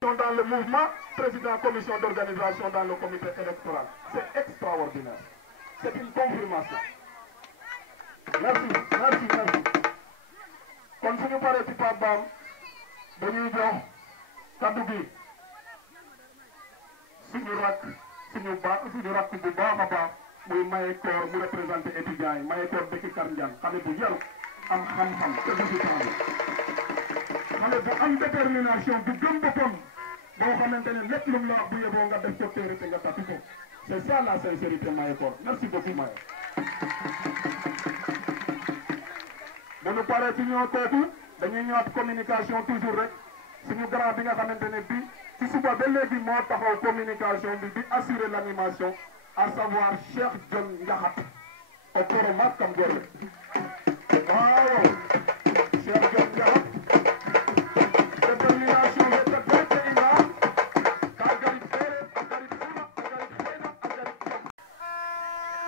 Dans le mouvement, président commission d'organisation dans le comité électoral. C'est extraordinaire. C'est une confirmation. Merci, merci, merci. Kon suñu paree ci Pape Bam dañuy jox kaddu gi suñu rakk bu baax a baax muy maye koor mu représenté étudiants yi maye koor dëkk Karndiane xale bu yaru am xam-xam te bu ci xale bu am détermination bu gëm boppam boo xamante ne lépp lu mu la wax bu yeboo nga def ko téere te nga tatu ko c'est ça la sincérité maye koor merci beaucoup maye. bu ñu paree ci ñoo kooku dañuy ñëwaat communication toujours rek suñu grand bi nga xamante ne bii ci suba ba léegi moo taxaw communication bi di assurer l'animation à savoir Cheikh John Ndiakhat au Koro Makam Gorle waaw Cheikh John Ndiakhat détermination de tête inga kagarit fere kagarit funa kagarit fena kagarit jam.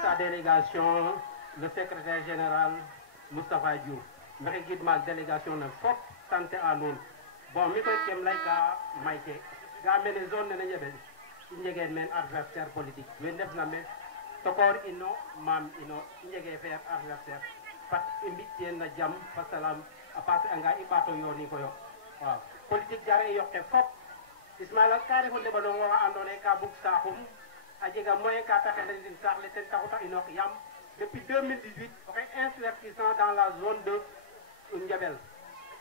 Sa délégation le secrétaire général Moustapha Diop maxey gidma délégation ne fop santé a nuun bon mi koy kem layka mayke ga mene zone nene Ndiébel i njege meen adversaire politique we ndefna meen tokor ino maam ino i njege fer adversaire fat i mbi teen na jam fa salam a passer anga i ɓaato yooni koyo waaw politique jare i yoqe fop Ismaila ka refo ndeɓanong oxa andoona yee ka bug saaxum a jega moyen ka ta xendanin saax le ten taxu ta inoox yaam depuis 2018 oxey investissant dans la zone de Ndiébel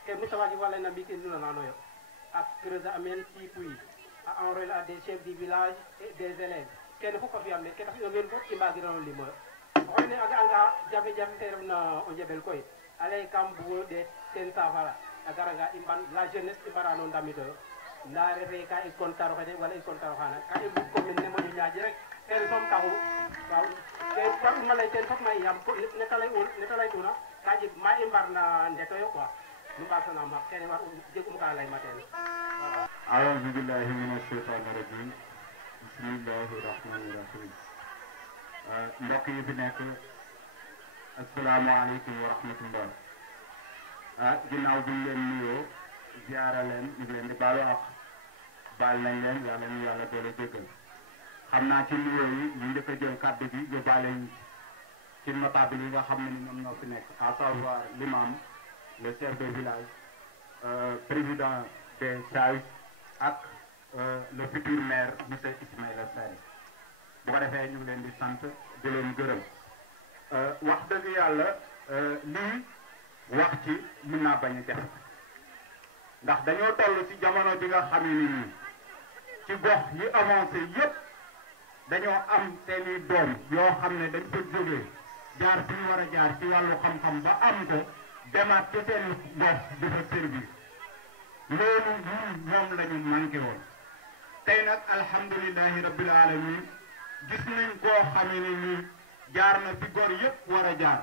ke Moustapha Diouf a layna mbi'ke nu nananoyo a creuser a meen tipuy a enrôlé à des chefs du village et des élèves kenn fu ko fi amee ke tax ino men fof i mbagirano limo oxene a ga'anga jafe-jafe fe refna o Njebel koy ale kam bugo ɗeet ten safara a garanga i mban la jeunesse i mbarano ndamitoyo nda refe ka i contaro xene wala i contaro xana ka i mbug commune ne moƴo ñaaƴ rek ten soom taxu waaw ten uma lay ten fop may yaam nete laytuna ka jeg ma i mbarna ndetoyo quoi nu mbaasanaam xaq kene war jegum ka layma teen أعوذ بالله من الشيطان الرجيم بسم الله الرحمن الرحيم mbokk yi fi nekk asalaamaaleykum wa rahmatullah ginnaaw bi ñu leen nuyoo ziara leen ñu ngi leen di baalu ak baal nañ leen yàlla ñu yàlla doole jéggal xam naa ci nuyoo yi ñu njëkk a jël kàddu gi yóbbaale ñu ci notable yi nga xam ne ni ñoom ñoo fi nekk à savoir l'imam le chef de village président des sages ak le futur maire monsieur Ismaïla Sène bu ko defee ñu ngi leen di sant di leen gërëm wax dëgg yàlla lii wax ci mën naa bañ a jafe ndax dañoo toll ci jamono bi nga xam ne nii ci gox yi avancé yépp dañoo am seeni doom yoo xam ne dañ ko jógee jaar fi ñu war a jaar ci wàllu xam-xam ba am ko demaat ci seen gox di fa servir loolu ñoom la ñu manqué woon tey nag alhamdulilahi rabbil alamin gis nañ koo xamee ne nii jaar na fi gor yépp war a jaar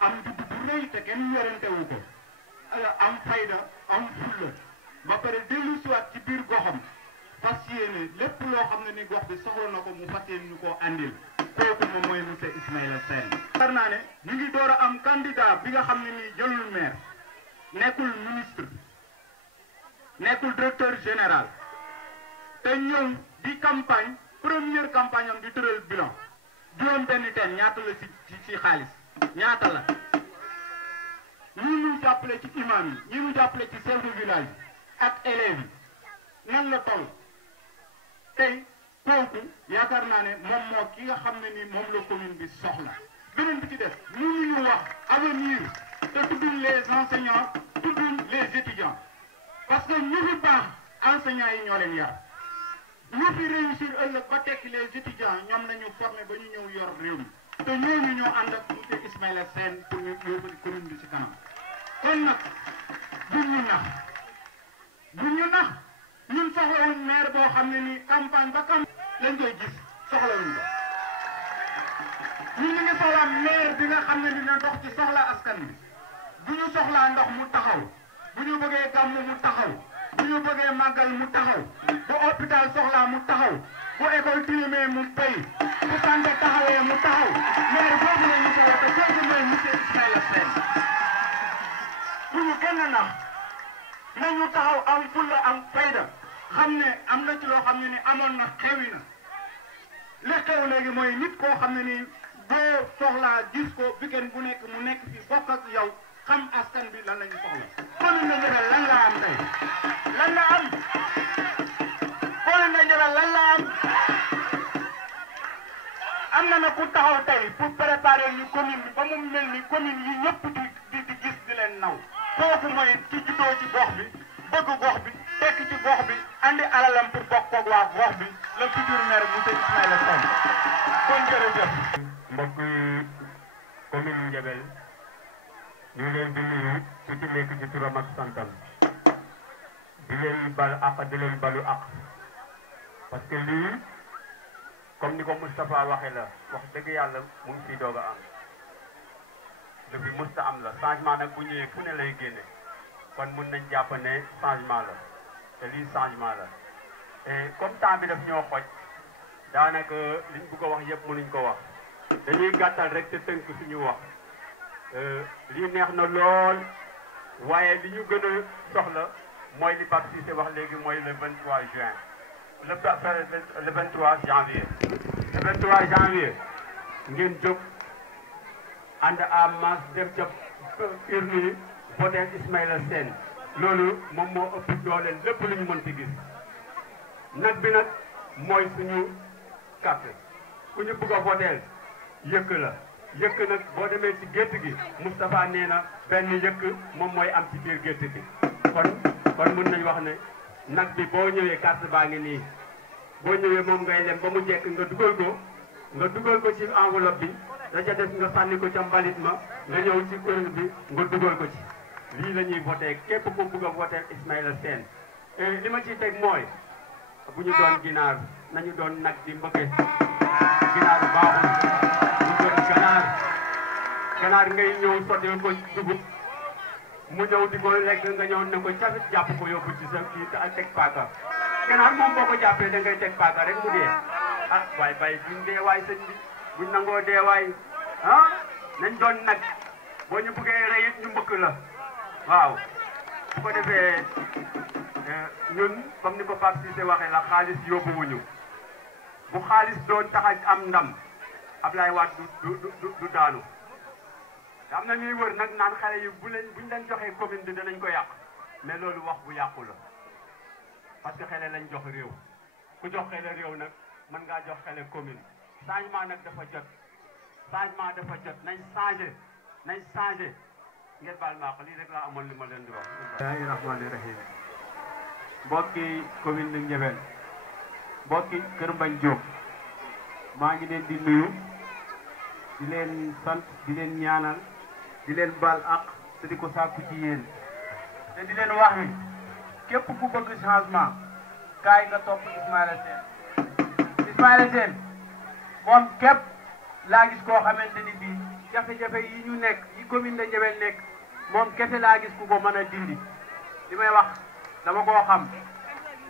am judd bu rëy te kenn yorantewu ko am fayda am fulla ba pare dellu siwaat ci biir goxam fas yéene lépp loo xam ne ni gox bi soxla na ko mu fas yéene ñu koo andil kooku moom mooy monsieur Ismaïla Sène xar naa ne ñu ngi door a am candidat bi nga xam ne nii jëlul maire nekkul ministre nekkul directeur général te ñëw di campagne première campagne am di tëral bilan juróom benn teen ñaata la ci xaalis ñaata la ñi ñu jàppale ci imam yi ñi ñu jàppale ci chef de village ak élèves yi nan la toll tey kooku yaakaar naa ne moom moo ki nga xam ne ni moom la commune bi soxla beneen bi ci def mënuñu wax avenir te tudduñ les enseignants tudduñ les étudiants parce que ñu fi baax enseignants yi ñoo leen yar ñu fi réussir ëllëg ba tekki les étudiants ñoom la ñu formé ba ñu ñëw yor réew mi te ñooñu ñoo ànd ak monsieur Ismaïla Sène pour ñu yóbbu commune bi ci kanam kon nag duñ ñu nax ñun soxlawuñ maire boo xam ne nii campagne ba campagne lañ koy gis soxlawuñ ko ñun ñu ngi soxlaa maire bi nga xam ne dina dox ci soxla askan bi bu ñu soxlaa ndox mu taxaw bu ñu bëggee gàmm mu taxaw bu ñu bëggee màggal mu taxaw bu hôpital soxlaa mu taxaw bu école tilimee mu pay bu santé taxawee mu taxaw maire boobu la ñu soxla te kooku mooy monsieur Ismaïla Sène bu ñu kenn nax nañu taxaw am fulla am fayda xam ne am na ci loo xam ne ni amoon na xewi na li xew léegi mooy nit koo xam ne nii boo soxlaa gis ko weekend bu nekk mu nekk fi bokk ak yow xam askan bi lan la ñu soxla commune na Ndiabel lan la am tey lan la am commune na Ndiabel lan la am na ku taxaw tey pour préparer ñu commune bi ba mu mel ni commune yi ñëpp di gis di leen naw kooku mooy ci juddoo ci gox bi bëgg gox bi tekk ci gox bi andi alalam pour bokk ak waa gox bi le futur maire monsieur Ismaïla Sène kon jërëjëf. mbokk commune Ndiabel ñu ngi leen di nuyu ku ci nekk ci turam ak santam di leen balu àq di leen balu àq parce que lii comme ni ko Moustapha waxee la wax dëgg yàlla mu ngi ciy doog a am lu fi musta am la changement nag bu ñëwee fu ne lay génne kon mun nañ jàpp ne changement la te lii changement la et comme temps bi daf ñoo xoj daanaka liñ bëgg a wax yëpp mënuñ ko wax dañuy gàttal rek te tënk suñu wax lii neex na lool waaye li ñu gën a soxla mooy li Pape Cissé wax léegi mooy le 23 juin le 23 janvier le 23 janvier ngeen jóg ànd à masse dem ca urne yi voter Ismaïla Sène loolu moom moo ëpp doole lépp lu ñu mën ci gis nag bi nag mooy suñu carte ku ñu bëgg a voter yëkk la yëkk nag boo demee ci gétt gi Moustapha nee na benn yëkk moom mooy am ci biir gétt gi kon mun nañ wax ne nag bi boo ñëwee carte baa ngi nii boo ñëwee moom ngay lem ba mu jekk nga dugal ko ci enveloppe bi da ca des nga sànni ko ca mbalit ma nga ñëw ci kuréel bi nga dugal ko ci lii la ñuy voté képp ku bugg a voté Ismaïla Sène li ma ciy teg mooy bu ñu doon ginaar nañu doon nag di mbëkke ginaar baaxul ñu doon ganaar ngay ñëw sottee ko dugub mu ñëw di ko lekk nga ñëw ne ko cafit jàpp ko yóbbu ci sa kii ak teg paaka ganaar moom boo ko jàppee da ngay teg paaka rek mu dee ah waay bay buñ dee waay sëñ bi buñ nangoo dee waay ah nañ doon nag boo ñu bëggee rey it ñu mbëkk la waaw bu ko defee ñun comme ni ko Pape Cissé waxee la xaalis yóbbuwuñu bu xaalis doon tax am ndam Ablaye Wade du daanu am na ñuy wër nag naan xale yi buñ leen joxee commune bi danañ ko yàq mais loolu wax bu yàqu la parce que xele lañ jox réew ku jox xele réew nag mën ngaa jox xele commune changement nag dafa jot nañ changé ngeen baal maa ko lii rek laa amoon li ma leen di wax. bismillahi rahmaani rahim mbokki commune de Ndiébène mbokki Kër Mbagne Diop maa ngi leen di nuyu di leen sant di leen ñaanal di leen baal ak te di ko sàkku ci yéen te di leen wax ni képp ku bëgg changement kaay nga topp Ismaïla Sène moom képp laa gis koo xamante ni bii jafe-jafe yi ñu nekk yi commune de Ndiébène nekk moom kese laa gis ku ko mën a dindi li may wax dama koo xam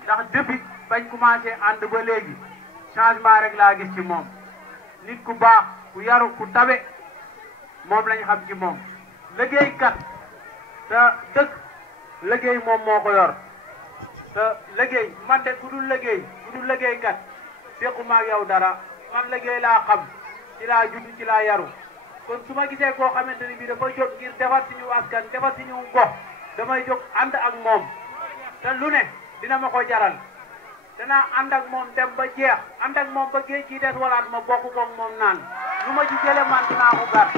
ndax depuis bañ commencé ànd ba léegi changement rek laa gis ci moom nit ku baax ku yaru ku tabe moom lañ xam ci moom liggéeykat te dëkk liggéey moom moo ko yor te liggéey man de ku dul liggéeykat sequma ak yow dara man liggéey laa xam ci laa judd ci laa yaru kon su ma gisee koo xamante ni bii dafa jóg ngir defar suñu askan defar suñu gox damay jóg ànd ak moom te lu ne dina ma ko jaral danaa ànd ak moom dem ba jeex ànd ak moom ba géej gi des walaat ma bokk koog moom naan lu ma ci jële man dinaa ko gar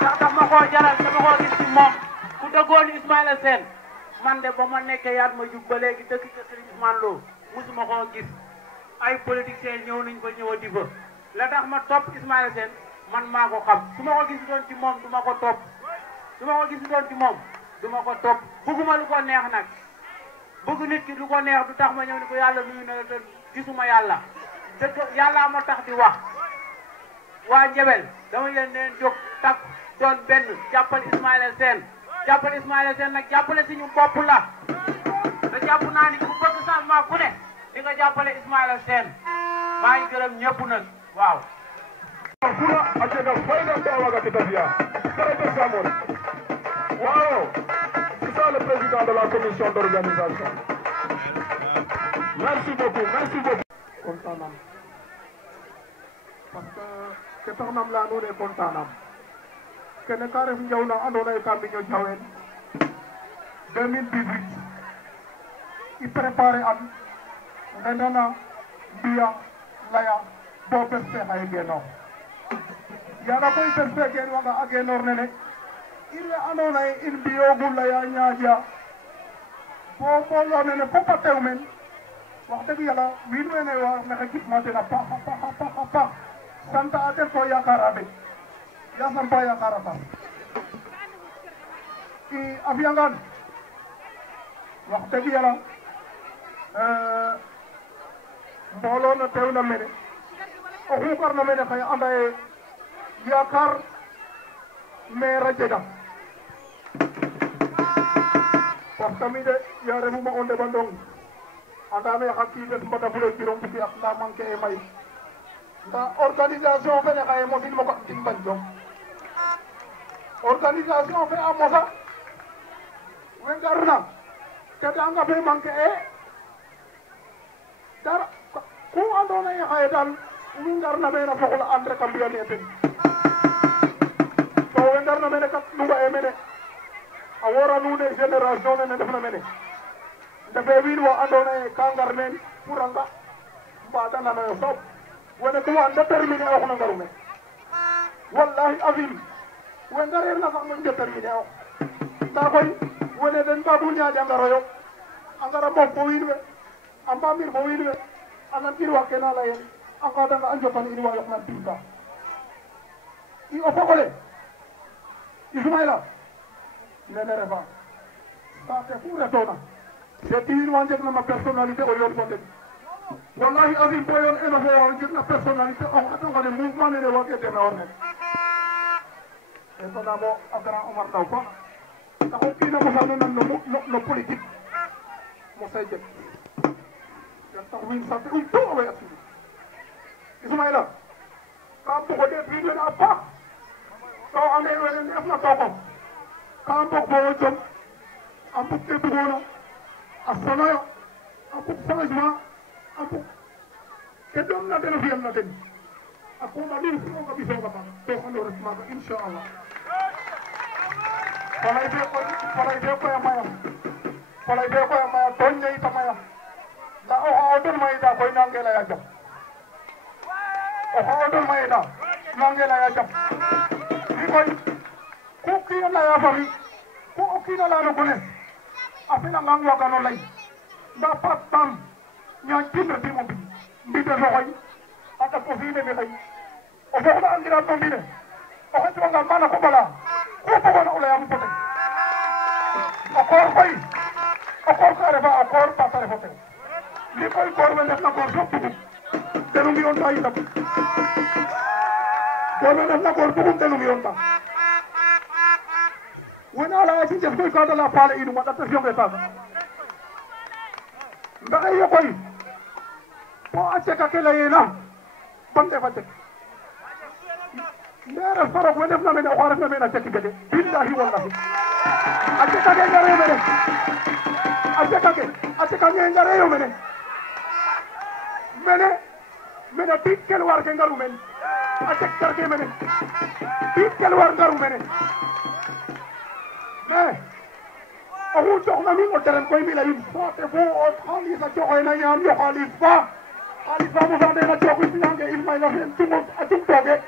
ndax daf ma koo jaral dama koo gis ci moom ku dëggoon Ismaïla Sène man de ba ma nekkee yaat ma jug ba léegi dëkk ca Serigne Ousmane Lo musuma koo gis ay politiciens ñëw nañ fa ñëwati fa la tax ma topp Ismaïla Sène man maa ko xam su ma ko gis doon ci moom du ma ko topp bëgguma lu ko neex nag bëgg nit ki lu ko neex du tax ma ñëw ni ko yàlla nuyu na la te gisuma yàlla dëgg yàllaa ma tax di wax waa Ndiébène dama leen jóg takk doon benn jàppal Ismaïla Sène nag jàppale suñu bopp la te jàpp naa ni ku bëgg changement ku ne di nga jàppale Ismaïla Sène maa ngi gërëm ñëpp nag waaw. Fula ajega fayda tawaga titavia Karabe Samon. Wow, c'est ça le président de la commission d'organisation. Merci beaucoup. Kontanam. Parce que ketanam la nous ne kontanam. Kene karef njawna andona e kambiño jawen 2018 i préparé an ngendana mbiya laya bo bes fe xaye genoox yaga koy bes fe gen wanga a genoor nene ile andona ye in mbiyogu laya ñaaƴa bo mbooloo mene fop a teew men wax dëgg yàlla wiin wene wa maxey gidma den a paax sant a den to yakara den yasam ba yakara sax i a fiyangaan wax dëgg yàlla mbooloo na teew na mene oxu garna mene xaye anda ye yakar maire a jega parce que mi de ya refuma o ndeɓandong andame xa kiides mbadafule juroom fukki at nda manquer e may nda organisation fene xaye mosin moko tin mbañ jom organisation fe a mosa we ngarna te danga fe manquer e dara ku andona ye xaye dal nu ngarna mene soxla an rek a mbiyane ten to we ngarna mene kat nu nga e mene a wora nuune génération nene ndefna mene ndefe wiin wa andona ye ka ngar meen pour a nga mbadananoyo fop wene kuwa déterminer ox na ngaru me wallahi avim we ngareerna sax moƴ déterminer ox nda koy wene den mbagu ñaaƴa ngaroyo a ngara moof fo wiin we a mbamir fo wiin we anan irwa kena layen angkada nga anjokan irwa yok na tinta i ofogole Ismaila nene refa sate fu retona c'est une wanjek na ma personnalité o yon ko den wallahi azim boyon eno fo wanjek na personnalité on ato ngane mouvement ne wake deme orne e to namo agara Omar Ndaw fa ta ko kina mo xamne nan no politique mo say jek yan tax min sante un to away asili Ismaila ka bu ko def bi na pa to ande wene def na to ko ka mbok bo jom am bu te bugono asanoyo aku changement aku kedom na deno fiyam na den aku ma din ko ko biso ka to xano resma ko inshallah palay be ko ya maya ton nei tamaya da o ha odon mai da koy nangela ya jam o ha odon mai da nangela ya jam ni koy ku ki na ya fami ku o ki na la no kones afina ngang waga no lay nda patam nya timbe bi mo bi de loxoy ata ko fi ne mi xey o fo na andira to bi ne o xet nga mana ko bala ko ko na ula yam pote o kor koy o kor ka refa o kor pa ta refa li koy kor we def na kor so bugu tenu mi on ta itam ko we def na kor bugu tenu mi on ta wena la ci def koy ko da la faale inu ma da ta jonge ta ndax ay koy bo acce ka kele yena bande fa tek ndere farok we def na mene o xaref na mene tek gede billahi wallahi acce ka ke ngare mene acce ka ngare yo mene tikkel war ke ngaru men acce tar ke mene tikkel war ngaru mene mais oxu coxna nuun o terrain koy mi leyim foote fo o xaalis a coxoyna ñaam yo xaalis fa mosa ndena coxit ñange Ismaila fe a cum tooge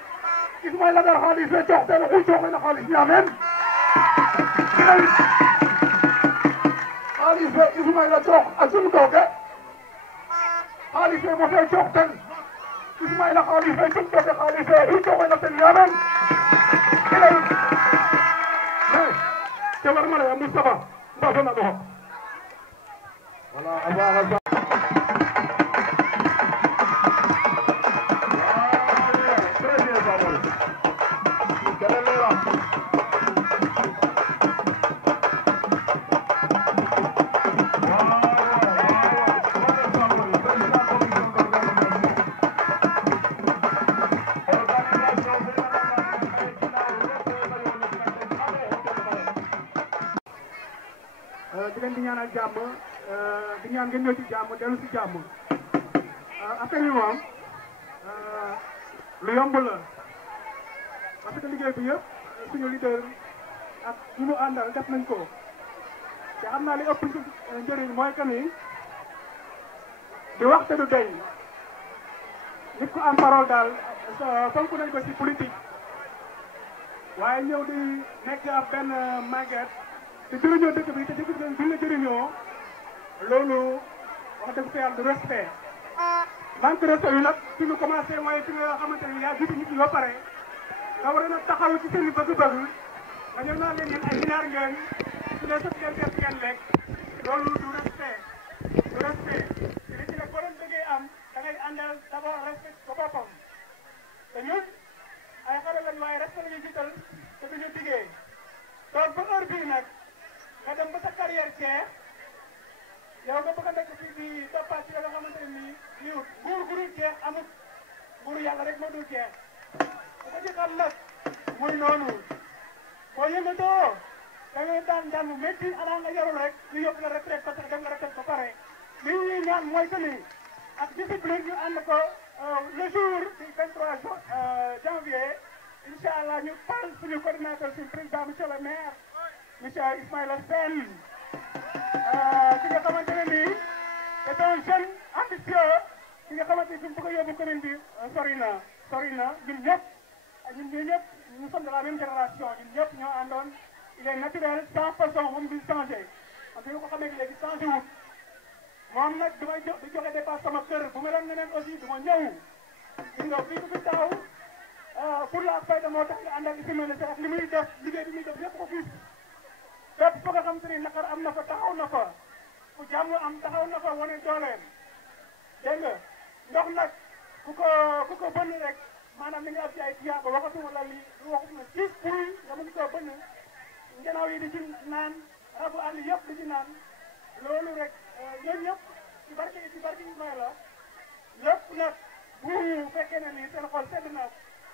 Ismaila dar xaalis fe cox teen oxu coxena xaalis ñaamen xaalis fe Ismaila cox a cum tooge xaalis fe mosa cox teen Ismaila xaalis fe cum tooge xaalis fe oxu coxena ten ñaamen i leyim te warma leya Moustapha mbasona ɗoxo wala a faxa très bien Famara kene leera di leen di ñaanal jàmm di ñaan ngeen ñëw ci jàmm dellu ci jàmm affaire yi moom lu yomb la parce que liggéey bi yëpp suñu leader ak ñu mu àndal def nañ ko te xam naa li ëpp njëriñ mooy que ni di wax te du doy nit ku am parole daal fonk nañ ko ci politique waaye ñëw di nekk ab benn màgget te jëriñoo dëkk bi te duñ la jëriñoo loolu wax dëgg fa yàlla du respect manque de respect yu nag fi ñu commencé mooy fi nga xamante ni yaa jiitu nit ñi ba pare nga war a taxaw ci seen bëgg-bëgg nga ñëw naa leen yéen ay ginaar ngeen su dee sëf ngeen lekk loolu du respect te li ci nag boo doon bëggee am da ngay àndal d'abord respect ba boppam te ñun ay xale lañ waaye respect la ñuy jiital te duñu diggee donc ba heure bii nag nga dem ba sa carrière jeex yow nga bëgg a nekk fii di toppaat ci nga xamante ne nii lii nguur gu dul jeex amut nguuru yàlla rek moo dul jeex bu ko ci xam nag muy noonu boo yëngatoo da ngay daan bu métti ala nga yarul rek ñu yóbbu la retraite parce que dem nga retraite ba pare li ñuy ñaan mooy que ni ak discipline ñu ànd ko le jour du 23 janvier incha allah ñu fal suñu coordinateur suñu président monsieur le maire monsieur Ismaïla Sène ki nga xamante ne nii c'est un jeune ambitieux ki nga xamante ni fi mu bëgg a yóbbu commune bi sori na ñun ñëpp nous sommes de la même génération ñun ñëpp ñoo àndoon il est naturel sans façon moom du changé parce que ñu ko xamee léegi changé wut moom nag du joxe dépasse sama kër bu meloon neneen aussi du ma ñëw gis nga fii ku fi taxaw pour la fayda moo tax nga ànd ak Ismaïla ak li muy def liggéey bi muy def yëpp ko gis fépp fa nga xam te ni naqar am na fa taxaw na fa ku jàmm am taxaw na fa wane dooleem dégg nga ndox nag ku ko bënn rek maanaam li nga am ci ay tiyaaba waxatuma la li waxatuma 6 puy nga mën koo bënn ngenaaw yi di ci naan rabu àll yëpp di ci naan loolu rek ñooñu ñëpp ci barke Ismaïla lépp nag bu fekkee ne nii seen xol sedd na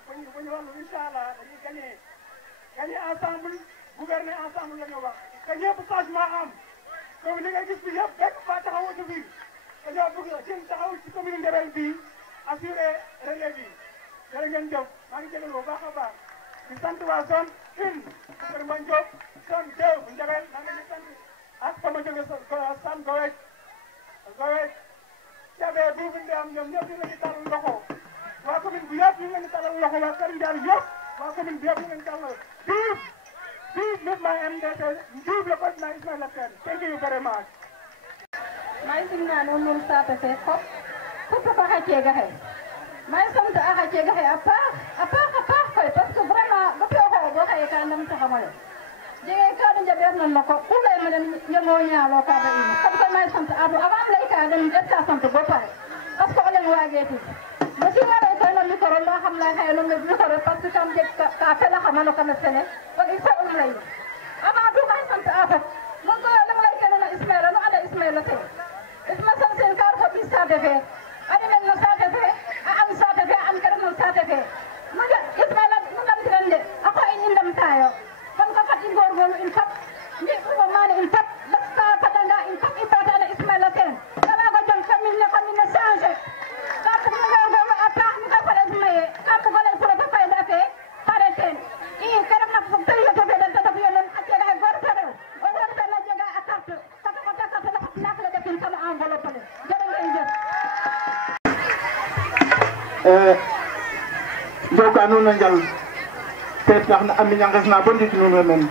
ba ñu wàllu incha allah dañuy gagné ensemble gouverner ensemble la ñu wax que ñëpp changement am comme li nga gis bi yëpp benn ba taxawatu bi dañoo bëgg jël taxaw ci commune Ndebel bi assuré relais bi jërë ngeen jëf maa ngi jégalu bu baax a baax di sant waa zone 1 Kër Mbagne Diop zone 2 bu Ndebel maa ngi leen di sant ak fa ma jóge Sam Gowej Jabe bu fi am ñoom ñëpp ñu ngi leen di talal loxo waa commune bi yëpp ñu ngi leen di talal loxo waa Kër Ndiaye yëpp waa commune bi yëpp ñu ngi leen di talal Diop mouvement MDC Diop le président Ismaïla Kane thank you very much. may simna noon moom saate fe fop fop a xace gaxe may sant a xace gaxe a paax koy parce que vraiment ba pexo bo xaye ka ndam taxamoyo jege ka da njabeer nan lako ku lay ma dem ñango ñaalo ka da ina comme que may sant adu avant lay ka dem def ka sant bo pare parce que o len wageeti ba si ma lay koy no micro la xam lay xaye no micro parce que kam jeg ka fela xamano kam sene ba gi sa lay avant tout may sant a fop mo ko dama lay kene na Ismaïla no anda Ismaïla te Isma san sen kar ko bis saate fe ani men no saate fe a am saate fe am kar no saate fe mo ja Ismaïla mo dam tirande ako en indam tayo kon ko fat in gorgolu in fat ndi ko mane in fat basta patanga in fat i patana Ismaïla ten kala ko jom famille ko ni changer ka ko nga go a tax mi ka ko def maye ka ko le ko ta fay da fe pare ten I karam na ko tele to be da ta fi yonen acce ga gor tare o gor tele jega a carte ka ko ta ka na la defin sama enveloppe le jere ngeen jëf njoka nuun a njal te tax na a miñanges na bo ndik nuun we men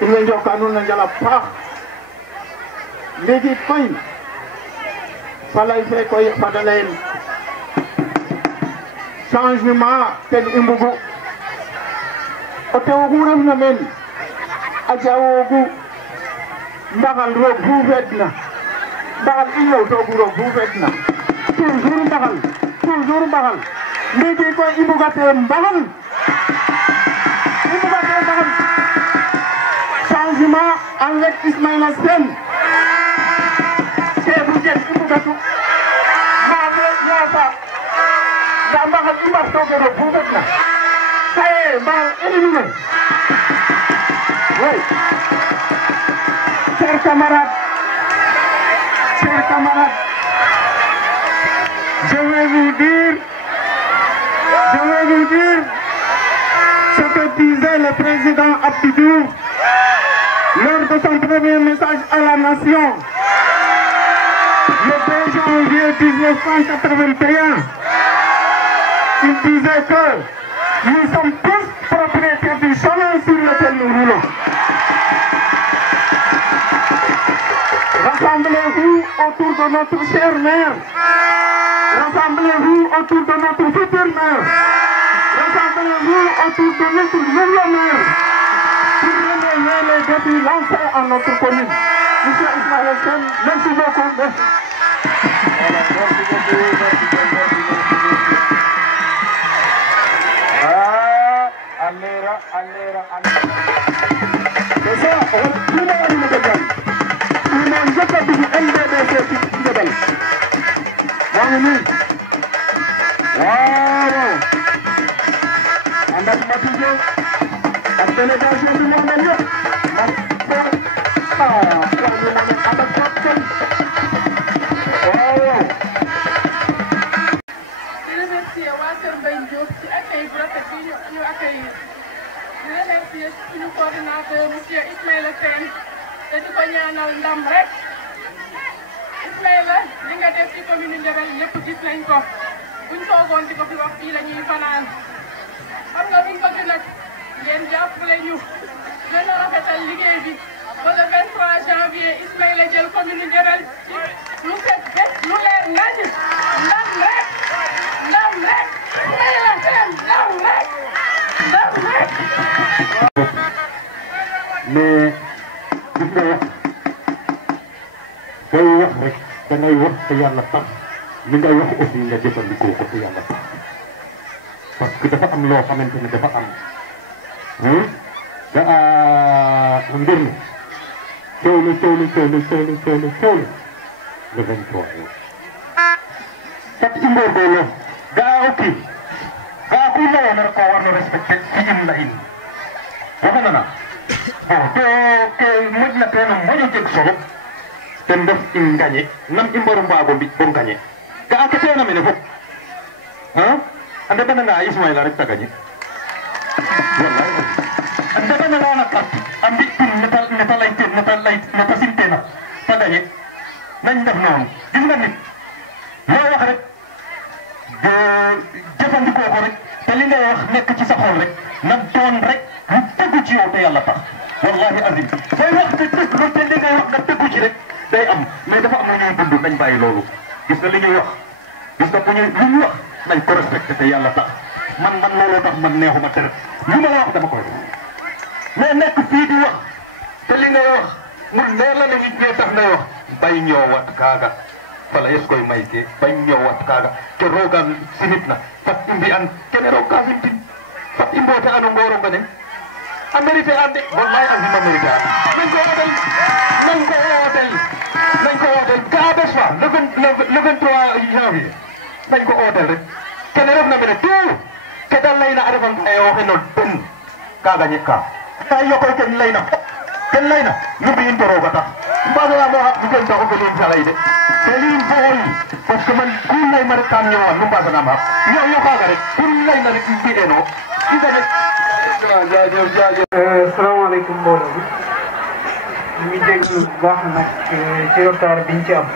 in way njoka nuun a njal a paax léegi koy falay fe koy fada layel changement ten i mbugu o tew oxu refna meen a jawoogu mbaxal roog fu feedna mbaxal i ñoowtoogu roog fu feedna toujours mbaxal ndiiki koy i mbugate mbaxal changement avec Ismaïla Sène te bu jeg i mbugatu maame ñaata nda mbaxal i mbaxtooge roog fu feedna kaye mbaxal éliminé oui chers camarades je vais vous dire ce que disait le président Abdou Diouf lors de son premier message à la nation le 2 janvier 1981. Il disait que nous sommes tous propriétaires du chemin sur lequel nous roulons. Rassemblez-vous autour de notre cher maire. Rassemblez-vous autour de notre futur maire. Rassemblez-vous autour de notre nouveau maire pour relever les défis lancés à notre commune. Monsieur Ismaïla Sène, merci beaucoup. Merci. C'est ça, tout le monde me demande. Tout le monde, je peux dire MDDC qui demande. Bienvenue. Wow. Ambassade Mathieu, la délégation du monde entier. di remercier waa Kër Mbagne Diop ci accueil bu rafet bi ñu accueillir di remercier suñu coordinateur monsieur Ismaïla Sène te di ko ñaanal ndam rek Ismaïla li nga def ci commune Ndebel ñëpp gis nañ ko buñ toogoon di ko fi wax fii la ñuy fanaan xam nga luñ bëgg nag ngeen jàppale ñu gën a rafetal liggéey bi ba le 23 janvier Ismaïla jël commune Ndebel lu set bés lu leer nañu ndam rek may la seen ndam rek mais gis nga wax booy wax rek da ngay wax te yàlla tax li ngay wax aussi nga jëfandikoo ko te yàlla tax parce que dafa am loo xamante ne dafa am mbir mi coow la le 23 août kat i mborgolo ga'a o kiin ga'a ku layoona rek ko warno respecter fi'in na in waxa nana bon to ke moƴna teen o moƴo jeg solo ten ref in ngañe nam i mbaro mbaago mbi bo ngañe ga'a ke teena mene fop a ndeɓananga Ismaila rek ta gañe wallahi a ndeɓananga na kat a mbi tin neta layten neta simtena ta gañe nañ def noonu gis nga nit loo wax rek jëfandikoo ko rek te li ngay wax nekk ci sa xol rek na doon rek lu tegu ci yow te yàlla tax wallahi azim say wax te dëgg lu te li ngay wax nga tegu ci rek day am mais dafa am lu ñuy dund nañ bàyyi loolu gis nga li ñuy wax gis nga bu ñuy lu ñu wax nañ ko respecté te yàlla tax man looloo tax man neexuma tere lu ma la wax dama koy mais nekk fii di wax te li ngay wax mu leer la ne nit ñee tax ngay wax bay ñoowat kaaga fala yes koy may ke bay ñoowat kaaga ke roogan sinit na fat i mbi'an kene roog ka simtin fat i mboote anu ngooronga ne a mérité an de wallahi azim a mérité an nañ ko woodel ga'a bes fa le 23 janvier nañ ko oodel rek kene refna mene tout ke da layna a refang e oxe no den kaaga ñeka ta yokoy ken layna nu mbi'in to rooga tax mbaasanaam o xaq ken taxu ke liin salay de te liin fo xoyi parce que man ku layma rek kam ñowan nu mbaasanaam xaq yo kaaga rek ku layna rek mbi'eno gisa rek jaajëf asalaamaaleykum mbooloo bi ñu ngi déglu bu baax nag ci retard biñ ci am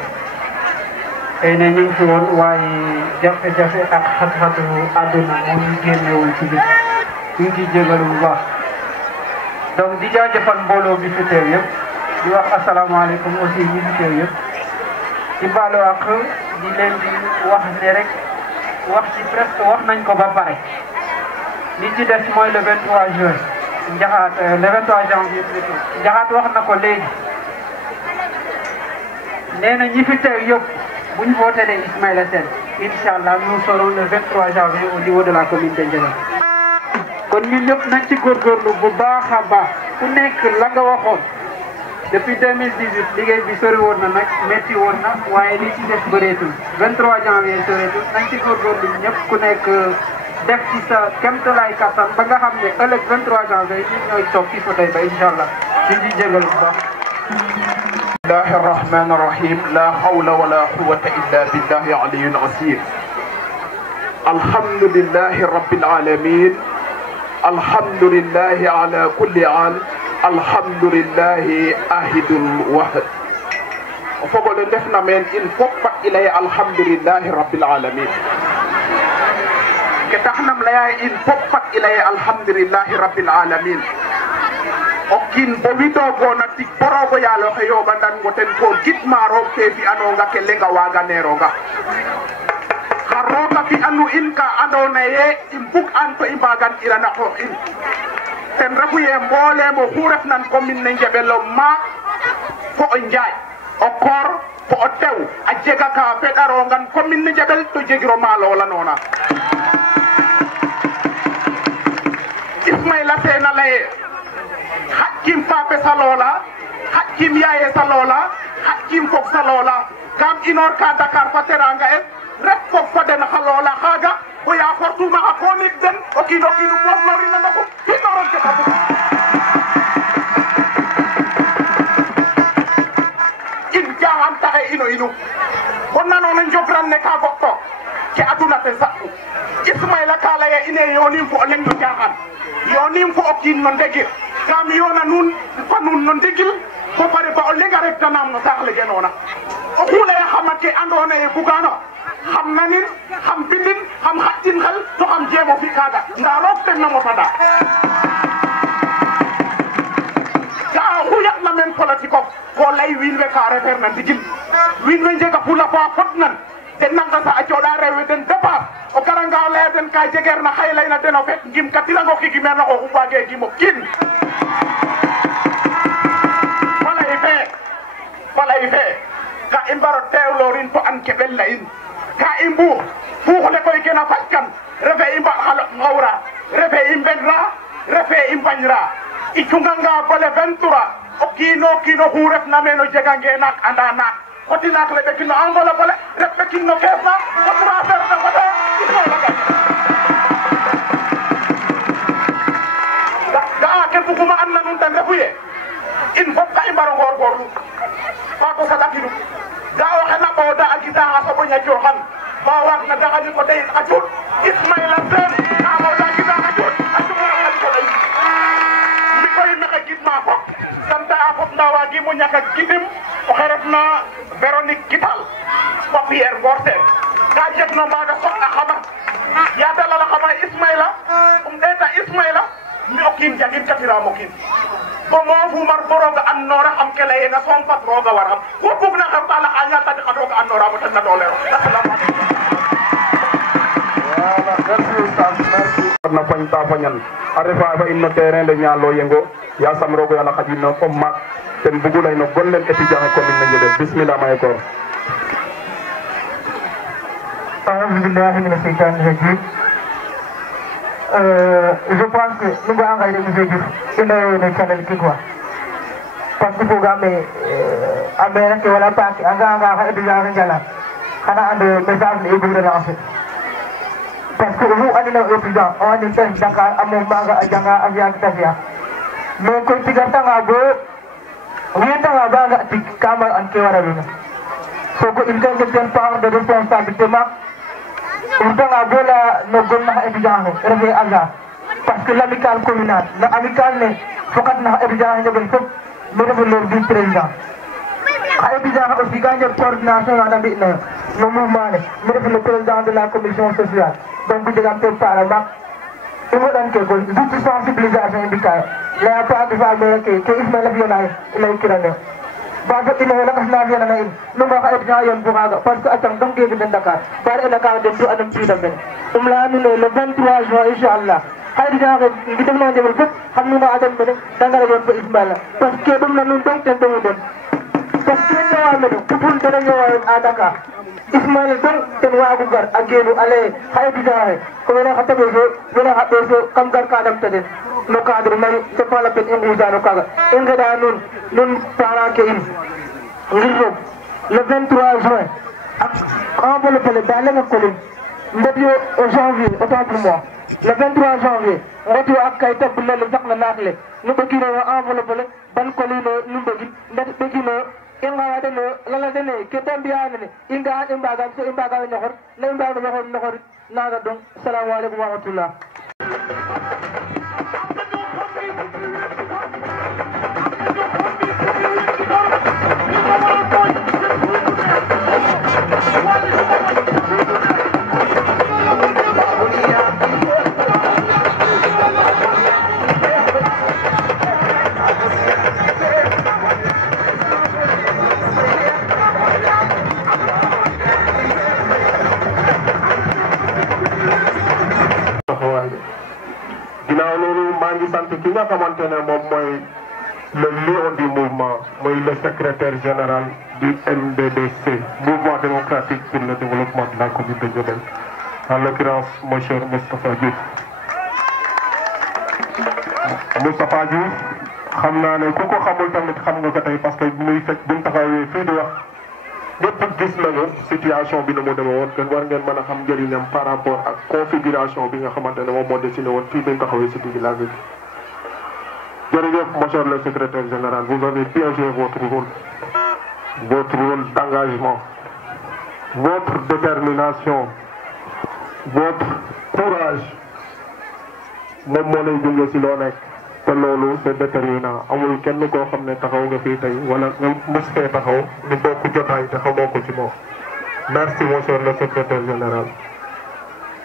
xëy na ñu ngi fi woon waaye jafe-jafe ak xat-xatu àdduna moo ñu génnewoon ci biir ñu ngi ciy jégalu bu baax donc di jaajëfal mbooloo bi fi teew yëpp di wax asalaamaaleykum aussi ñi fi teew yëpp di baalu ak di leen di wax ne rek wax ci presque wax nañ ko ba pare li ci des mooy le 23 juin Njaxaat le 23 janvier plutôt Njaxaat wax na ko léegi nee na ñi fi teew yëpp bu ñu voté de Ismaïla Sène incha allah nous serons le 23 janvier au niveau de la commune de Ndiéguène kon ñun ñëpp nañ ci góorgóorlu bu baax a baax ku nekk la nga waxoon depuis 2018 liggéey bi sori woon na nag métti woon na waaye li ci des bëreetul 23 janvier soreetul nañ ci góorgóorlu ñëpp ku nekk def ci sa kéemtalaay kattan ba nga xam ne ëllëg 23 janvier ñun ñooy toog ci fa tey ba incha allah ñu ngi jégal bu baax. الله الرحمن الرحيم لا حول ولا قوة إلا بالله العلي العظيم الحمد لله رب العالمين الحمد لله على كل حال الحمد لله أحد واحد فقول دفنا من إن فقط إليه الحمد لله رب العالمين كتحنا ملايا إن فقط إليه الحمد لله رب العالمين okin bo wido gona tik borogo yalo heyo bandan goten ko gitmaro ke fi anonga ke lenga waga neronga haroga fi anu inka andona ye imbuk anto imbagan irana ko in ten rabu ye mbole mo xuref nan commune ne njebelo ma fo o njaay o kor fo o tew a jega ka fedarongan commune ne njebel to jegiro malo la nona Ismaïla Sène laye hakim pape salola hakim yaye salola hakim fok salola kam inor ka Dakar fa teranga en rek fok fa den khalola khaga o ya fortuma ko nit den o kino mom nori na ko inoron ke tabu in jaham taxe inu on nano na jogran ne ka gokto ci aduna te sakku Ismaïla kala ya ine yonim fo len do jahan yonim fo okin non degir kam yona nun ko nun non digil ko pare ba o lega rek tanam no saxle genona o xula ya xamake andona e bugano xam nanin xam bindin xam xatin xel to xam jemo fi kaga nda rok ten na mo tada ka xuyat na men politique of ko lay wiin we ka refer na ndigil wiin we njega fula fa fot nan den nanga sa a cooɗa rewe den dépasse o garanga o laya den ka jegeer na xay layna den o feet ngim ka tirango ki gimeer na xooxum waage gimo kiin falay fe ka i mbaro teewloorin fo an ke ɓel in ka i mbuux fuuxle koy kena faƴkan refe i mbaɗ xa loq ngawra refe i mbenra refe i mbañra i cunganga bole 23 o kiino kiino xu refna meen o jegange naak anda naak xoti naak le ɓekin no enveloppe le ret ɓekin no kees na fo transfert na fota ga'a ke buguma an na nuun ten refu ye in fop ka i mbaro ngoorgoorlu faako saɗakinu ga'a oxe na ɓooda a gisa xa soɓoñ a cooxan ba waag na daxani ko dey a cuuɗ Ismaila Sène na ɓooda a gisa xa cuuɗ a cumraxani ko dey mi koy maxey gidma fop sant a fop nda waagimo ñak a gidim oxe refna Véronique Kital fo Pierre Ngor Sène ka jegno maaga soɓna xama ya dalala xama Ismaila ɗeeta Ismaila mi o kiin jangin katiram o kiin bo moofumar bo rooga andnoora xam ke layena soom fat rooga waram ku bugna xew ta laqa ñal tadi xan rooga andnooramo ten na doolero asalaamaaleykum voilà merci merci na fañ ta fañan a refa fa in no terrain de ñaalo yengo yasam roogo yàlla xajin na comme maak ten bugu lay no gon len étudiant e commune ne Ndiobel bismillah maye koor أعوذ بالله من الشيطان الرجيم je pense que nous allons regarder les études et les channels qui quoi parce que pour gagner Amérique wala pas anga déjà ngala xana and message les études lancer parce que vous allez nos étudiants on est dans Dakar amon baga ajanga avia kitafia mais ko tigata ngabo wita ngabaga tikama an ke waraluna so ko une part de responsabilité ma Urtanga bola no gonna étudiant refé aga parce que l'amical communal la amical ne fokat na étudiant ne ben fop me refu le vice président a étudiant aussi gagné coordination na bi na no mouvement ne me refu le président de la commission sociale donc je gam para mak imo dan ke ko du sensibilisation indical la pas de va que Ismaila Fiona lay kirane baga ina wala kasna yana na in nunga ka étudiant yon bugaga parce que atang dong gebe den Dakar bare ina ka den du adam ti dem la ni le 23 juin inshallah haydi jaga ngi dem na jebel fop xam nga adam ben dangara yon ko Ismaila parce que dum na nun dong ten dum den parce que ñawa me do pupul dana ñawa a Dakar Ismaila dong ten waagu gar agenu ale haydi jaga ko wona ka tabe so wona ha be so kam gar ka dam teden no cadre may c'est pas la peine ingudano kaga ingeda nun parents ke in ngir le 23 juin ak enveloppe le dans la commune mbédio au janvier autant pour moi le 23 janvier ngoti ak kay tab le sax na nakle nu begino enveloppe le ban commune nu begi ndat begino inga wade no lala dene ke tambiya ne inga imbaga so imbaga ñoxor la imbaga ñoxor naga donc assalamu alaykum wa rahmatullah ki nga xamante ne moom mooy le lion du mouvement mooy le secrétaire général du MDDC mouvement démocratique pour le développement de la commune de Diobel en l'occurrence monsieur Moustapha Diouf. Moustapha Diouf xam naa ne ku ko xamul tamit xam nga ko tey parce que muy fekk buñ taxawee fii di wax ñëpp gis nañu situation bi na mu demee woon kon war ngeen mën a xam njëriñam par rapport ak configuration bi nga xamante ne moom moo dessiné woon fii buñ taxawee si digg village bi. Jërëjëf monsieur le secrétaire général, vous avez bien joué votre rôle d'engagement, votre détermination, votre courage. moom moo lay gunge si loo nekk te loolu c'est déterminant amul kenn koo xam ne taxaw nga fii tey wala nga mës fee taxaw ni bokk jotaay te xamoo ko ci moom. Merci monsieur le secrétaire général.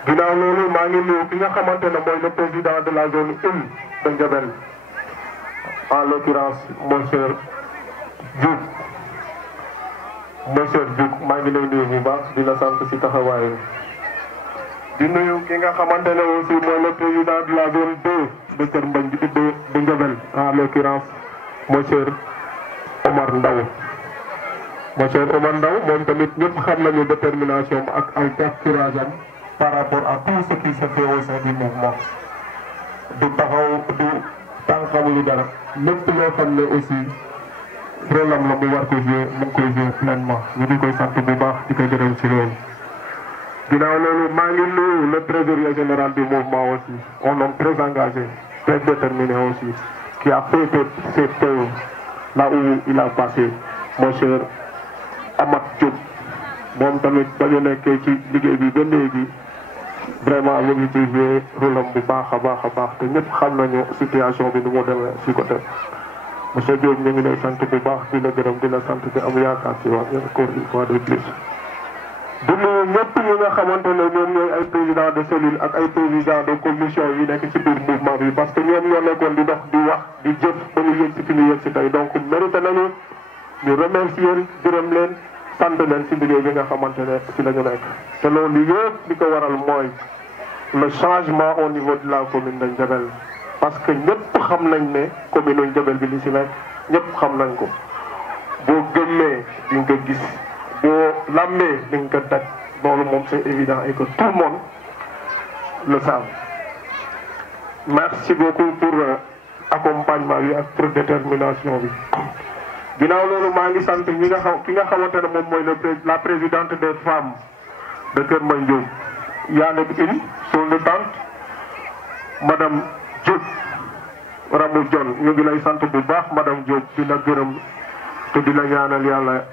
ginnaaw loolu maa ngi nuyu ki nga xamante ne mooy le président de la zone 1 de Ndiobel. En l'occurrence, monsieur Diop monsieur Diop maa ngi lay nuyu bu baax di la sant ci taxawaay di nuyu ki nga xamante ne aussi mooy le président de la zone 2 de Kër Mbagne de Ndiobel en l'occurrence monsieur Omar Ndaw monsieur Omar Ndaw moom tamit ñëpp xam nañu détermination ak ay courage am par rapport à tout ce qui se fait au sein du mouvement du taxaw du tànqamuñu dara lépp loo xam ne aussi problème la mu war ko jouer mu ngi koy jouer pleinement ñu di koy sant bu baax di koy gërëm ci loolu. ginnaaw loolu maa ngi nuyu le trésorier général du mouvement aussi un homme très engagé très déterminé aussi qui a fait ses preuves là où il a passé monsieur Amath Diop moom tamit ba ñu nekkee ci liggéey bi ba léegi vraiment mu ngi ci jouer rôle am bu baax a baax te ñëpp xam nañu situation bi nu mu demee ci côté monsieur Diop ñu ngi lay sant bu baax di la gërëm di la sant di am yaakaar ci wax encore une fois de plus. di nuyu ñëpp ñi nga xamante ne ñoom ñooy ay président de cellule ak ay président de commission yi nekk ci biir mouvement bi parce que ñoom ñoo nekkoon di dox di wax di jëf ba ñu yëg ci fi ñu yëg ci tey donc mérité nañu ñu remercier gërëm leen sant leen ci liggéey bi nga xamante ne ci la ñu nekk. te loolu yëpp li ko waral mooy le changement au niveau de la commune de Ndiobel parce que ñëpp xam nañ ne commune Ndiobel bi li ci nekk ñëpp xam nañ ko boo gëmmee di nga gis. boo lambee di nga ko daj loolu moom c'est évident et que tout le monde le sait. Merci beaucoup pour accompagnement bi ak pour détermination bi. ginnaaw loolu maa ngi sant ñi nga ki nga xamante ne moom mooy la présidente des femmes de Kër Mbagne Diop. yaa nekk une son tante madame Diop Ramou Dione ñu ngi lay sant bu baax madame Diop di la gërëm. te di la ñaanal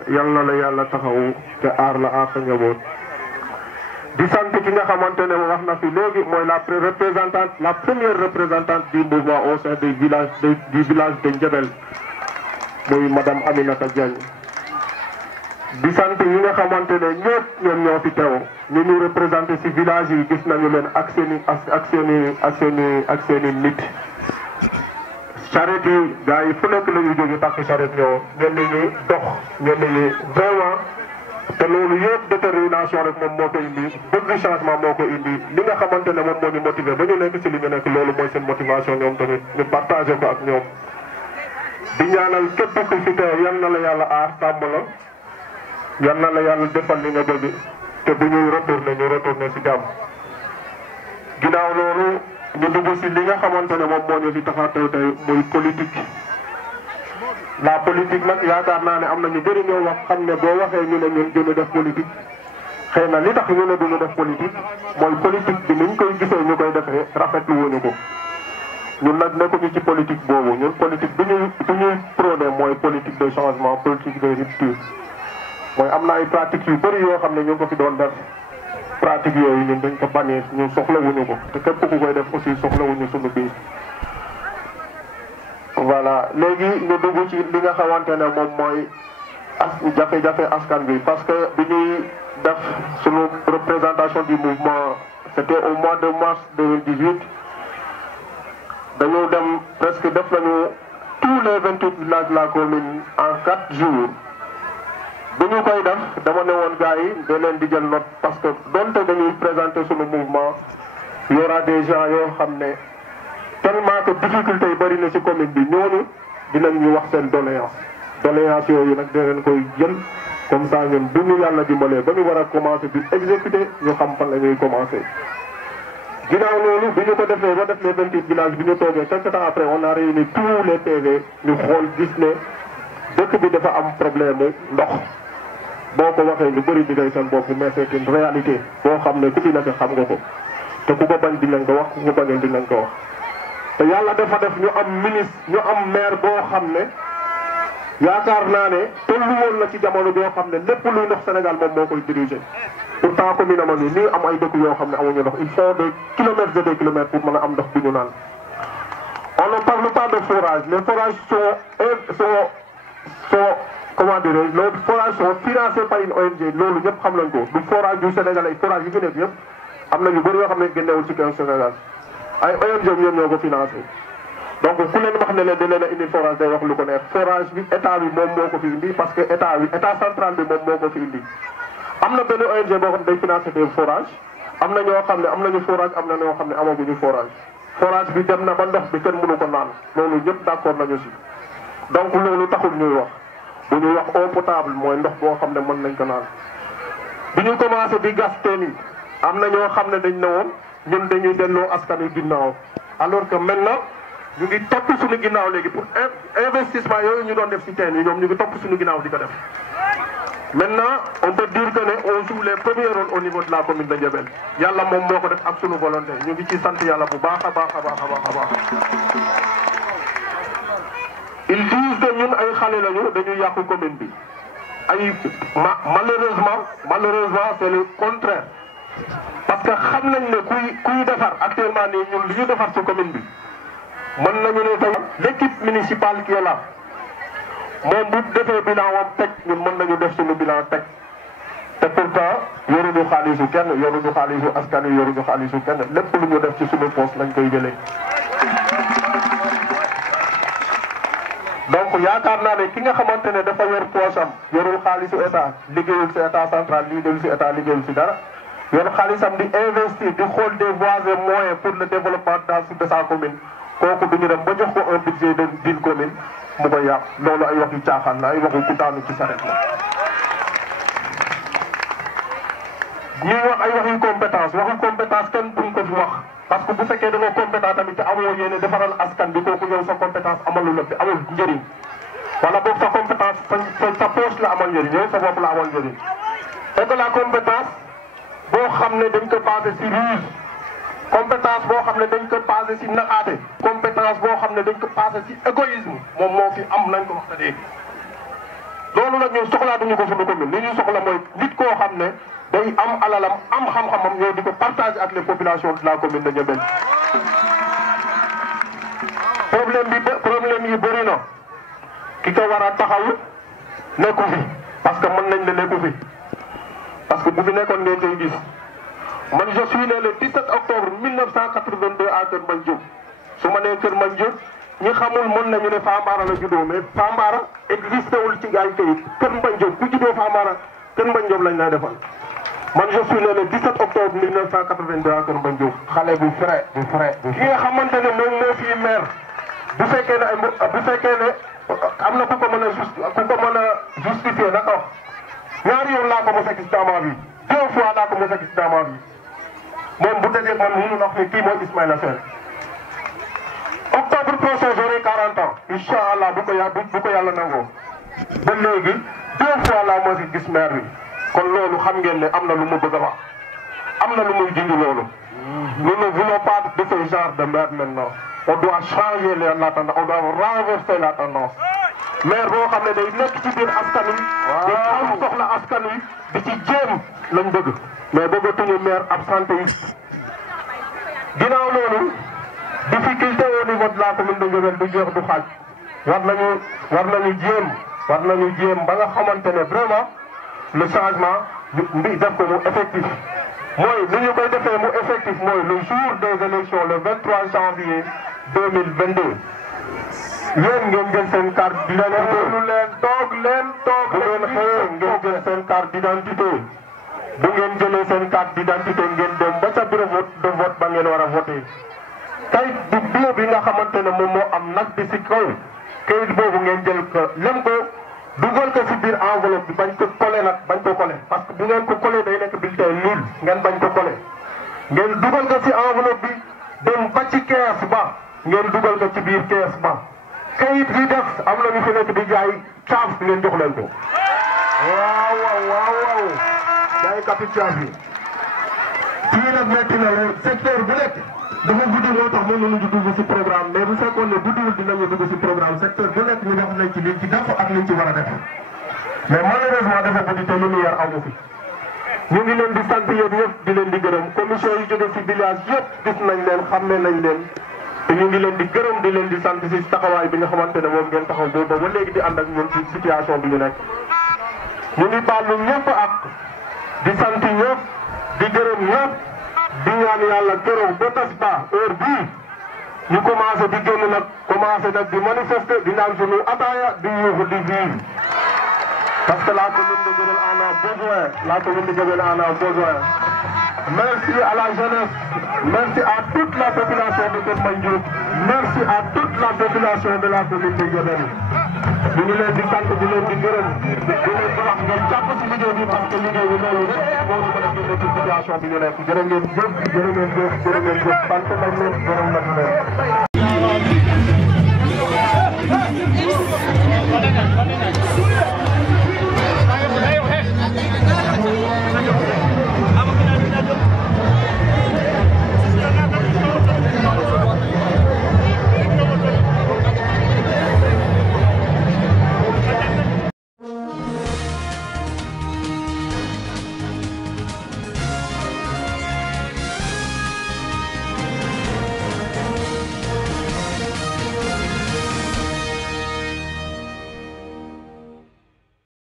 yal na la yàlla taxawu te aar la aar sa njaboot di sant ki nga xamante ne wax na fi léegi mooy la première représentante du mouvement au sein du village de Ndiobel muy madame Aminata Diagne di sant ñi nga xamante ne ñëpp ñoom ñoo fi teew ñu ñu représenté ci village yi gis nañu leen ak seeni nit charrette yi gars yi fu nekk la ñuy jóge takk charrette ñoo ñenn ñi dox ñenn ñi vraiment te loolu yëpp détermination rek moom moo ko indi bëgg changement moo ko indi li nga xamante ne moom moo ñu motivé ba ñu nekk ci li ñu nekk loolu mooy seen motivation ñoom tamit ñu partagé ko ak ñoom di ñaanal képp ku fi teew yal na la yàlla aar sàmm la yal na la yàlla defal li nga bëgg te bu ñuy retourné ci jàmm ginnaaw loolu ñu dugg ci li nga xamante ne moom moo ñu fi tax a teew tey muy politique la politique nag yaakaar naa ne am na ñu bëri ñoo wax xam ne boo waxee ñu ne ñun duñu def politique xëy na li tax ñu ne duñu def politique mooy politique bi niñ koy gisee ñu koy defee rafetlu wuñu ko ñun nag nekkuñu ci politique boobu ñun politique bi ñuy prôné mooy politique de changement politique de rupture mooy am na ay pratiques yu bëri yoo xam ne ñu ngi ko fi doon def pratique yooyu ñun dañ ko bannir ñun soxlawuñu ko te képp ku koy def aussi soxlawuñu sunu biir. voilà léegi ñu dugg ci li nga xamante ne moom mooy jafe-jafe askan bi parce que bi ñuy def sunu représentation du mouvement c'était au mois de mars 2018 dañoo dem presque def nañu tous les 28 villages de la commune en 4 jours. bu ñu koy def dama ne woon gars yi da leen di jël note parce que donte dañuy présenter sunu mouvement y aura des gens yoo xam ne tellement que difficulté yi bëri na ci commune bi ñooñu dinañ ñu wax seen doléance yooyu nag dinañ koy jël comme ça ñun bu ñu yàlla dimbalee ba ñu war a commencer di exécuter ñu xam fan la ñuy commencer. ginnaaw loolu bi ñu ko defee ba def les 28 villages bi ñu toogee quelque temps après on a réuni tous les PV ñu xool gis ne dëkk bi dafa am problème ndox. boo ko waxee lu bëri di ngay seen bopp mais c'est une réalité boo xam ne ku fi nekk xam nga ko te ku ko bañ dinañ ko wax ku ko bañal dinañ ko wax te yàlla dafa def ñu am ministre ñu am maire boo xam ne yaakaar naa ne tollu woon na ci jamono boo xam ne lépp luy ndox Sénégal moom moo koy diriger pourtant commune ama nii am ay dëkk yoo xam ne amuñu ndox il faut des kilomètres et des kilomètres pour mën a am ndox bu ñu naan on ne parle pas de forage les forages sont comment dirais-je les forages sont financés par une ONG loolu ñëpp xam nañ ko du forage du Sénégal ay forage yi fi nekk yëpp am na ñu bëri yoo xam ne génnewul ci kaw Sénégal ay ONG ñoom ñoo ko financé donc ku leen wax ne leen di leen a indi forage day wax lu ko neex forage bi état bi moom moo ko fi indi parce que état central bi moom moo ko fi indi. am na benn ONG boo xam ne day financer des forages am na ñoo xam ne am nañu forage am na ñoo xam ne amaguñu forage forage bi dem na ba ndox bi kenn mënu ko naan loolu ñëpp d'accord nañu si donc loolu taxul ñuy wax bu ñuy wax eau potable mooy ndox boo xam ne mën nañ ko naan. bi ñu commencé di gas teen yi am na ñoo xam ne dañ ne woon ñun dañuy delloo askan wi ginnaaw alors que maintenant ñu ngi topp suñu ginnaaw léegi pour investissement yooyu ñu doon def si teen yi ñoom ñu ngi topp suñu ginnaaw di ko def. Maintenant, on peut dire que on joue les premiers rôles au niveau de la commune de Diabel. Yalla mom moko def ak sunu volonté ñu ngi ci sant yalla bu baax a baax. Ils disent que ñun ay xalé lañu dañuy yàqu commune bi. Ay malheureusement c'est le contraire. Parce que xam nañ ne kuy defar actuellement nii ñun li ñu defar ci commune bi. Mën nañu ne tay l'équipe municipale qui est là. moom bu defee bilan wam teg ñun mën nañu def suñu bilan teg te pourtant yoruñu xaalisu kenn yoruñu xaalisu askan wi yoruñu xaalisu kenn lépp lu ñu def ci suñu poste lañ koy jëlee. donc yaakaar naa ne ki nga xamante ne dafa yor poche am yorul xaalisu état liggéeyul ci état central liggéeyul ci état liggéeyul ci dara yor xaalisam di investir di xool des voies et moyens pour le développement de sa commune kooku duñu dem ba jox ko un budget d'une commune. mu koy yàq loolu ay waxi caaxaan la ay waxu ku daanu ci saret la ñuy wax ay waxi compétence kenn duñ ko fi wax parce que bu fekkee da nga compétent tamit te amoo yéene defaral askan bi kooku yow sa compétence amalu la amul njëriñ wala boog sa compétence sa poche la amal njëriñ yow sa bopp la amal njëriñ et que la compétence boo xam ne dañ ko basé si ruse compétence boo xam ne dañ ko basé si naxaate compétence boo xam ne dañ ko basé si égoïsme moom moo fi am nañ ko wax te léegi loolu nag ñun soxlaatuñu ko suñu commune li ñu soxla mooy nit koo xam ne day am alalam am xam-xamam ñoo di ko partager ak les populations de la commune de Diabel. problème yi bëri na ki ko war a taxaw nekku fi parce que mën nañ ne nekku fi parce que bu fi nekkoon ngeen koy gis. man je suis né le 17 octobre 1982 à Kër Mbagne Diop su ma nee Kër Mbagne Diop ñi xamul mën nañu ne Famara la juddoo mais Famara existé wul ci ay kayit Kër Mbagne Diop ku juddoo Famara Kër Mbagne Diop lañ lay defal. man je suis né le 17 octobre 1982 à Kër Mbagne Diop. xale bu frais. ki nga xamante ne moom moo fi maire bu fekkee ne am na ku ko mën a justifier naka wax ñaari yoon laa ko mos a gis daamaa bi 2 fois laa ko mos a gis daamaa bi. moom bu dajee man mënu wax ne kii mooy Ismaïla Sène octobre prochain j'aurai 40 ans incha allah bu ko yàlla nangoo ba léegi 2 fois laa moo si gis maire bi kon loolu xam ngeen ne am na lu mu bëgg a wax am na lu muy junj loolu. nous ne voulons pas de ce genre de maire maintenant on doit changer la tendance on doit renverser la tendance maire boo xam ne day nekk ci biir askan wi. di xam soxla askan wi di ci jéem lañ bëgg. mais bëggatuñu maire absentéiste ginnaaw loolu difficulté au niveau de la commune de Diabel du jeex du xaaj war nañu jéem ba nga xamante ne vraiment le changement bi def ko mu effectif mooy li ñu koy defee mu effectif mooy le jour des élections le 23 janvier 2022 yéen ngeen jël seen carte d'identité bu ngeen xëyee ngeen jël seen carte d'identité bu ngeen jëlee seen carte d'identité ngeen dem ba ca bureau de vote ba ngeen war a voté kayit bu bio bi nga xamante ne moom moo am nag bi si kaw kayit boobu ngeen jël ko lem ko dugal ko si biir enveloppe bi bañ ko collé nag bañ ko collé parce que bu ngeen ko collé day nekk bulletin nul ngeen bañ ko collé ngeen dugal ko si enveloppe bi dem ba ci kees ba ngeen dugal ko ci biir kees ba kayit yi def am na ñu fi nekk di jaay caaf ngeen jox leen ko waaw day capital bi fii nag metti na lool secteur bu nekk dafa guddi moo tax mënuñu dugg ci programme mais bu fekkoon ne guddiwul dinañu dugg ci programme secteur bu nekk ñu wax nañ ci liñ ci def ak liñ ci war a def mais malheureusement dafa guddi te lumière amu fi ñu ngi leen di sant yéen yëpp di leen di gërëm commission yi jóge ci village yëpp gis nañ leen xàmme nañ leen te ñu ngi leen di gërëm di leen di sant ci taxawaay bi nga xamante ne moom ngeen taxaw boobu ba léegi di ànd ak ñun ci situation bi ñu nekk ñu ngi baalu ñëpp ak di sant ñëpp di gërëm ñëpp di ñaan yàlla keroog ba tas ba heure bii ñu commencé di génn nag commencé nag di manifester di naan sunu ataaya di yuuxu di vive parce que la commune de Diourbel en a besoin la commune de Diourbel en a besoin. Merci à la jeunesse, merci à toute la population de Keur Diop, merci à toute la population de la commune de Diourbel. ñu ngi leen di sant di leen di gërëm di leen di wax ngeen jàpp ci liggéey bi parce que liggéey bi loolu rek moo ñu mën a génne ci situation bi ñu nekk jërë ngeen jëf sant nañ leen gërëm nañ leen